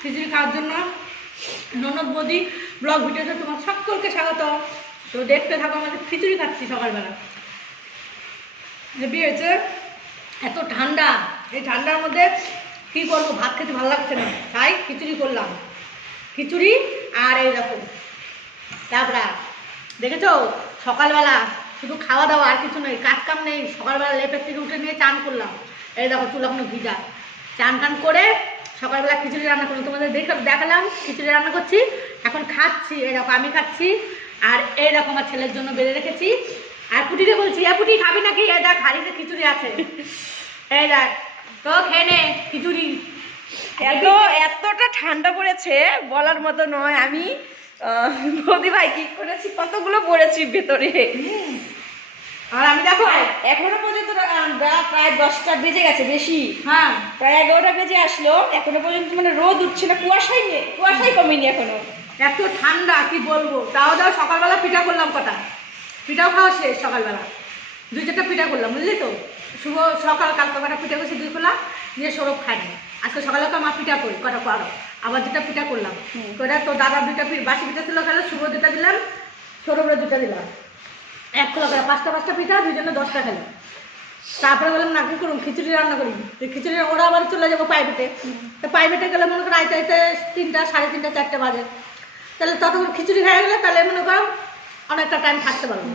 খিচুড়ি খাওয়ার জন্য। ননদ বৌদি ব্লগ ভিডিওতে তোমার সকলকে স্বাগত। তো দেখতে থাকো, আমাদের খিচুড়ি খাচ্ছি সকালবেলা। হেভি হয়েছে, এত ঠান্ডা, এই ঠান্ডার মধ্যে কী করবো, ভাত খেতে ভালো লাগছে না, তাই খিচুড়ি করলাম। খিচুড়ি আর এই রকম তারপরা দেখেছো, সকালবেলা শুধু খাওয়া দাওয়া আর কিছু নেই, কাজ কাম নেই। সকালবেলা লেপের থেকে উঠে নিয়ে চান করলাম, এই দেখো চুল এখনো ভিজা। চান টান করে সকালবেলা খিচুড়ি রান্না করলাম, তোমাদের দেখালাম খিচুড়ি রান্না করছি। এখন খাচ্ছি, এই দেখো আমি খাচ্ছি, আর এই রকম আমার ছেলের জন্য বেড়ে রেখেছি। আর পুটিকে বলছি, পুটি খাবি নাকি, এই দেখ হাড়িতে খিচুড়ি আছে, এই দেখ তো খেয়ে নে খিচুড়ি। এতটা ঠান্ডা পড়েছে বলার মতো নয়। আমি বৌদি ভাই কি করেছি, কতগুলো পড়েছি ভেতরে। আর আমি দেখো এখনো পর্যন্ত প্রায় 10টা বেজে গেছে, বেশি, হ্যাঁ প্রায় 11টা বেজে আসলো, এখনো পর্যন্ত মানে রোদ উঠছে না, কুয়াশাই কমেনি এখনো। এত ঠান্ডা কি বলবো। তাও সকালবেলা পিঠা করলাম, কটা পিঠাও খাওয়া শেষ। সকালবেলা 2-4টা পিঠা করলাম, বুঝলি তো। শুভ সকাল কালকে কটা পিঠা করছি, 2 খোলা দিয়ে সৌরভ খায়নি। আজকে সকালে তো আমার পিঠা করি কটা করো, আবার 2টা পিঠা করলাম। ওটা তো দাদা 2টা বাসি পিঠা ছিল, খেলো শুভ 2টা দিলাম, সৌরভের 2টা দিলাম। 1 খোলা করে 5টা পিঠা, 2জনে 10টা খেলো। তারপরে বললাম না কি করুন, খিচুড়ি রান্না করি। খিচুড়ি ওরা আবার চলে যাবো প্রাইভেটে, তো প্রাইভেটে গেলে মনে করো আইতে 3টা, 3:30, 4টা বাজে। তাহলে ততক্ষণ খিচুড়ি খেয়ে গেলে তাহলে মনে করো অনেকটা টাইম থাকতে পারবো।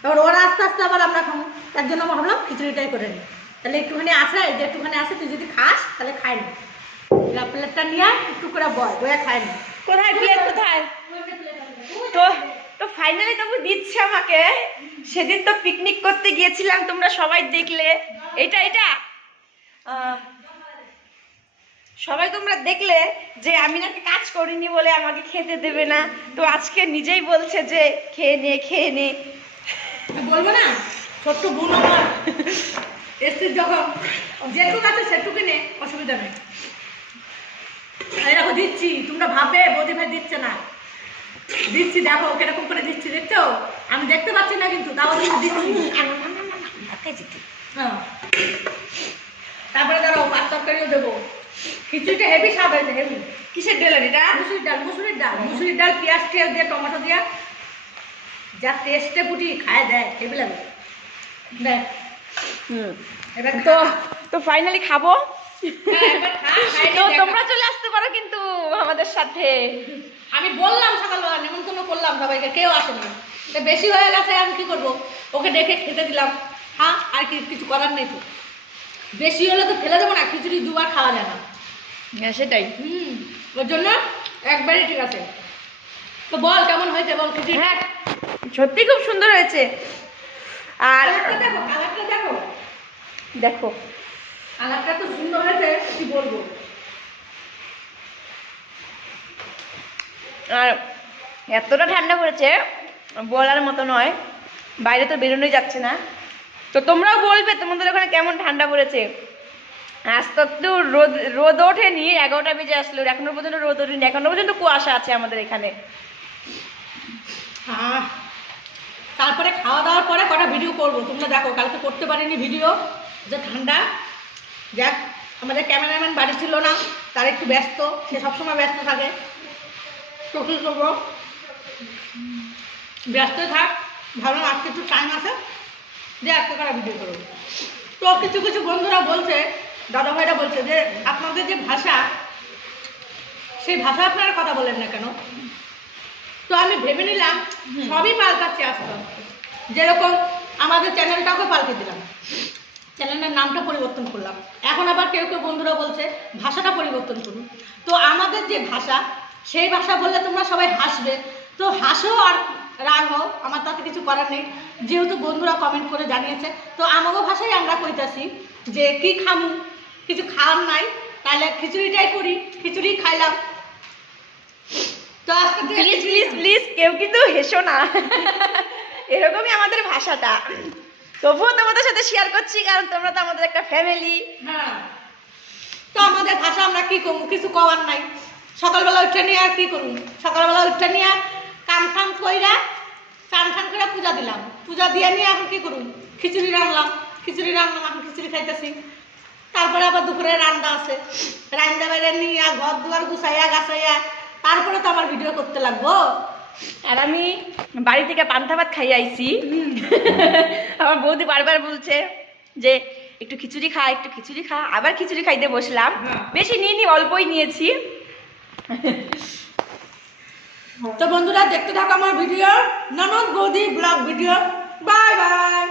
তারপর ওরা আস্তে আস্তে আবার আমরা খাবো, তার জন্য আমরা ভাবলাম খিচুড়িটাই করে নিই। তাহলে একটুখানি আসে, যে একটুখানি আসে, তুই যদি খাস তাহলে খাই না, প্লেটটা নিয়ে একটু করে বয়া খায় না। কোথায় প্লেট, কোথায়? তো ফাইনালি তবু দিচ্ছে আমাকে। সেদিন তো পিকনিক করতে গিয়েছিলাম, তোমরা সবাই দেখলে। এটা সবাই তোমরা দেখলে যে আমি নাকি কাজ করিনি বলে আমাকে খেতে দেবে না। তো আজকে নিজেই বলছে যে খেয়ে নে। বলবো না, ছোট্ট বোন আমার এসে যখন যেটুকু আছে সেটুকু নে, অসুবিধা নেই। এরকম দিচ্ছি, তোমরা ভাববে বৌদি ভাই দিচ্ছে না, দিচ্ছি। দেখো কিরকম করে দিচ্ছি, দেখছো? আমি দেখতে পাচ্ছি না কিন্তু তাও দিচ্ছি। হ্যাঁ, তারপরে দাঁড়াও, পাঁচ তরকারিও দেবো। খিচুড়িটা হেভি স্বাদ হয়েছে, হেভি। কিসের ডাল এটা? মুসুরির ডাল পেঁয়াজ দিয়ে টমেটো দিয়ে যা টেস্টে পুটি খায় দেয়, হেভি লাগে। দেখ এবার তো ফাইনালি খাবো। হ্যাঁ, তো তোমরা চলে আসতে পারো কিন্তু আমাদের সাথে। আমি বললাম সকালবেলা নেমন্তন্ন করলাম সবাইকে, কেউ আসেনি। বেশি হয়ে গেছে, আমি কি করবো, ওকে ডেকে খেতে দিলাম। হ্যাঁ, আর কিছু করার নেই তো। বেশি হলে তো ফেলে দেবো না, খিচুড়ি 2বার খাওয়া যায় না। হ্যাঁ সেটাই। ওর জন্য একবারই ঠিক আছে। তো বল কেমন হয়েছে, বল খিচুড়ি। হ্যাঁ সত্যি খুব সুন্দর হয়েছে। আর কালারটা দেখো, দেখো কালারটা তো সুন্দর হয়েছে, কি বলবো। আর এতটা ঠান্ডা পড়েছে বলার মতো নয়, বাইরে তো বেরোনোই যাচ্ছে না। তো তোমরাও বলবে তোমাদের ওখানে কেমন ঠান্ডা পড়েছে। আজ তো একটু রোদ ওঠেনি, 11টা বেজে আসলো, এখনো পর্যন্ত রোদ ওঠেনি, এখনো পর্যন্ত কুয়াশা আছে আমাদের এখানে। হ্যাঁ, তারপরে খাওয়া দাওয়ার পরে কটা ভিডিও করবো, তোমরা দেখো। কালকে করতে পারিনি ভিডিও, যে ঠান্ডা। যাক, আমাদের ক্যামেরাম্যান বাড়ি ছিল না, তার একটু ব্যস্ত, সে সবসময় ব্যস্ত থাকে। তো কী করবো, ব্যস্ত থাক, ভাবলাম আজকে একটু টাইম আছে যে আজকে কটা ভিডিও করবো। তো কিছু কিছু বন্ধুরা বলছে, দাদা ভাইরা বলছে যে আপনাদের যে ভাষা, সেই ভাষা আপনারা কথা বলেন না কেন। তো আমি ভেবে নিলাম সবই পাল্টাচ্ছি আস্তে আস্তে। যেরকম আমাদের চ্যানেলটাকে পাল্টে দিলাম, চ্যানেলের নামটা পরিবর্তন করলাম। এখন আবার কেউ কেউ বন্ধুরা বলছে ভাষাটা পরিবর্তন করুন। তো আমাদের যে ভাষা, সেই ভাষা বললে তোমরা সবাই হাসবে। তো হাসো আর রাগ হও, আমার তাতে কিছু করার নেই, যেহেতু বন্ধুরা কমেন্ট করে জানিয়েছে। তো আমাগো ভাষায় আমরা কইতাছি যে কি খামু, কিছু খাওয়ার নাই, তাহলে খিচুড়িটাই করি, খিচুড়ি খাইলাম। তো আজকে প্লিজ কেউ কিন্তু হেসো না। এরকমই আমাদের ভাষাটা, তবুও তোমাদের সাথে শেয়ার করছি, কারণ তোমরা তো আমাদের একটা ফ্যামিলি। হ্যাঁ, তো আমাদের ভাষা আমরা কি করবো, কিছু করার নাই। সকালবেলা উঠে নিয়ে আর কি করুন, সকালবেলা উঠে নিয়ে কাম টাম কইরা চান টান করে পূজা দিলাম, পূজা দিয়ে নিয়ে এখন কি করুন, খিচুড়ি রান্নাম, এখন খিচুড়ি খাইতেছি। তারপরে আবার দুপুর দুপুরে রান্না আছে, রান্না বেড়ে নিয়ে ঘর দুয়ার গুছাইয়া গাছাইয়া তারপরে তো আমার ভিডিও করতে লাগবো। আর আমি বাড়ি থেকে পান্তা ভাত খাইয়ে আইছি। আমার বৌদি বারবার বলছে যে একটু খিচুড়ি খা, একটু খিচুড়ি খা, আবার খিচুড়ি খাইতে বসলাম। বেশি নিইনি, অল্পই নিয়েছি। তো বন্ধুরা দেখতে থাকো আমার ভিডিও, ননদ বৌদি ব্লগ ভিডিও। Bye bye.